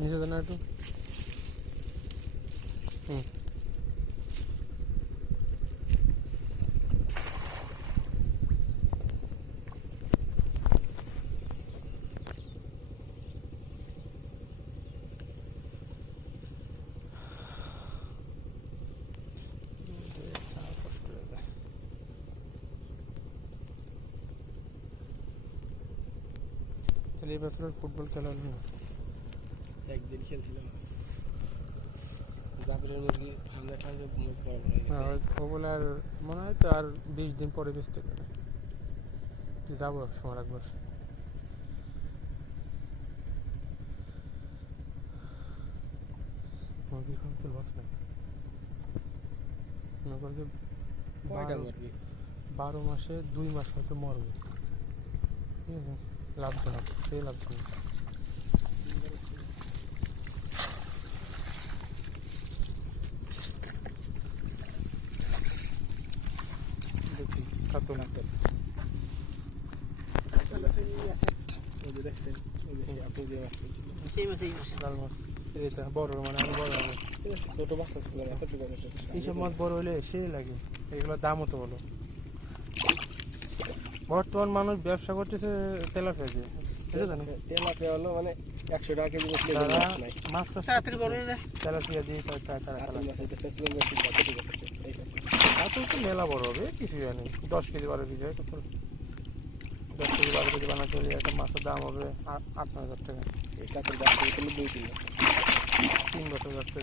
নিচে দেন একটু। হুম, তাহলে এই বছর ফুটবল খেলা হলো না? একদিন খেলছিলাম জাফরের মুরগি ঠান্ডা ঠান্ডা মুখ বড় বড় হয়ে গেছে। ও বলে আর মনে হয় তো আর 20 দিন পরে বেচতে পারে। যাবো এক সময় একবার। মুরগি খাওয়া তো লস নাই। মনে কর যে কয়টা মুরগি? 12 মাসে 2 মাস হয়তো মরবে, ঠিক আছে? লাভজনক, সেই লাভজনক। দেখি কাতল ওই যে দেখছেন, ওই যে আপনি যে মাছ পেয়েছিলেন লাল মাছ। এটা বড় মানে আরো বড় হবে। ছোট মাছ ছিল না, এতটুকু এইসব মাছ বড় হলে সেই লাগে, এগুলোর দামও তো বলো। বর্তমান মানুষ ব্যবসা করতেছে তেলাপিয়া দিয়ে, বুঝলেন? তেলাপিয়া হলো মানে 100 টাকা কেজি বেচলে তারা মাছ নাই। মাছ চাষ তেলাপিয়া দিয়ে তারা কাতল মাছ এটা চেষ্টা করছি কতটুকু করছে এইটা। কাতল তো মেলা বড় হবে, কিছু জানি 10 কেজি 12 কেজি হয় কাতল। 10 কেজি 12 কেজি বানাতে হলে একটা মাছের দাম হবে 8-9 হাজার টাকা। এই কাতল বাচ্চা 2-3 বছর। 3 বছর যাচ্ছে।